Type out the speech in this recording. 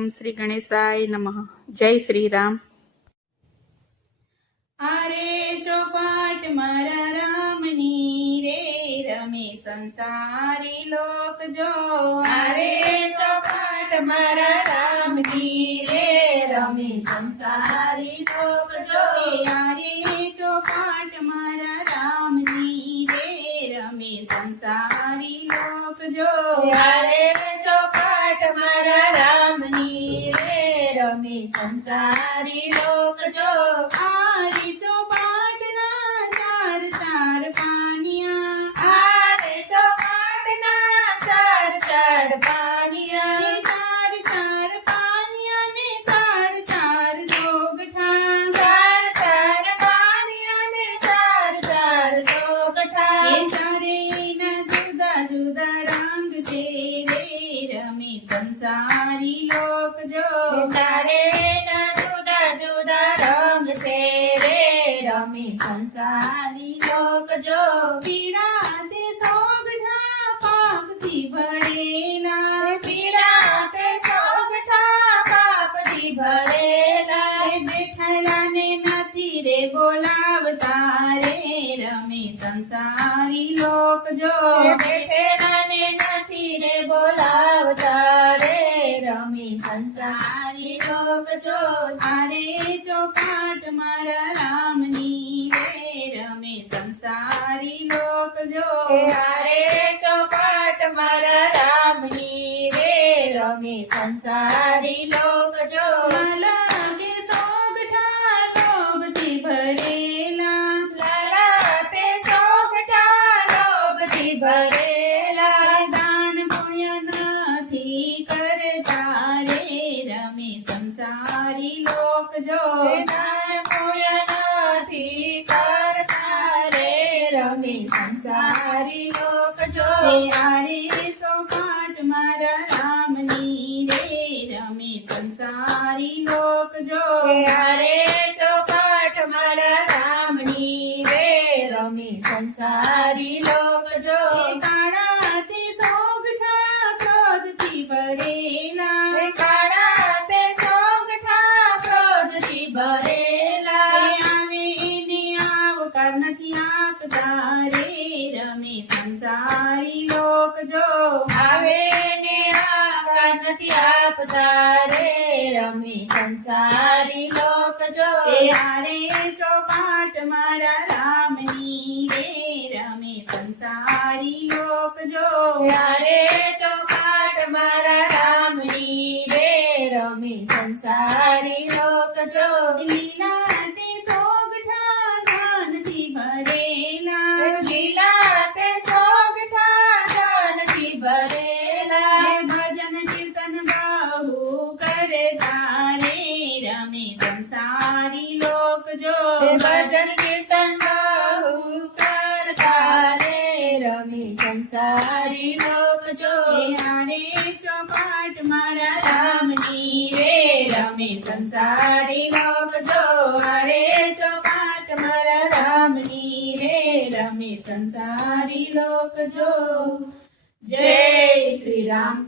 श्री गणेशाय नमः। जय श्री राम। आरे ચોપાટ મારા રામની રે રમે સંસારી લોક જો આરે ચોપાટ મારા રામની રે રમે સંસારી લોક જો આરે ચોપાટ મારા રામની રે રમે સંસારી લોક જો આરે ચોપાટ મારા રામની રે રમે સંસારી લોક જો આરે ચોપાટના ચાર ચાર પાનિયા આરે ચોપાટના ચાર ચાર પાનિયા ચાર ચાર પાનિયા ને ચાર ચાર સોગઠા ચાર ચાર પાનિયા ને ચાર ચાર સોગઠા ચારેયના જુદા જુદા રંગ છે રે રમે સંસારી લોક જો ચારે જુદા જુદા રંગ છે રે રમે સંસારી લોક જો પીળા તે સોગઠા પાપથી ભરેલા પીડા તે સોગઠા પાપથી ભરેલા બેઠેલાને નથી રે બોલાવતા રે રમે સંસારી લોક જો બેઠેલાને નથી રે બોલાવતા રે રમે સંસારી લોક જો આરે ચોપાટ મારા રામની રે રમે સંસારી લોક જો તારે ચોપાટ મારા રામની રે રમે સંસારી લોક જો લાગે સોગઠા લોભથી ભરેલા લાલા તે સોગઠા લોભથી ભરેલા દાન પુણ્ય નથી કરતા રે રમે સંસારી લોક જો દાન પુણ્ય નથી કરતા રે રમે સંસારી લોક જો આરે ચોપાટ મારા રામની રે રમે સંસારી લોક જો તારે ચોપાટ મારા રામની રે રમે સંસારી લોક જો કાળા તે સોગઠા ક્રોધથી ભરેલા કાળા તે સોગઠા ક્રોધથી ભરેલા આવે એને આવકાર નથી આપતા રે રમે સંસારી લોક જો આવે ને આકાર નથી આપતા રે રમે સંસારી લોક જો આરે ચોપાટ મારા રામની રે રમે સંસારી લોક જો તારે ચોપાટ મારા રામની રે રમે સંસારી લોક જો લીલા તે સોગઠા ધનથી ભરેલા લીલા તે સોગઠા ધનથી ભરેલા ભજન કીર્તન બહુ કરતા રે રમે સંસારી લોક જો ભજન કીર્તન બહુ કરતા રે રમે સંસારી લોક જો આરે ચોપાટ મારા રામની રે રમે સંસારી લોક જો આરે ચોપાટ મારા રામની રે રમે સંસારી લોક જો જય શ્રી રામ।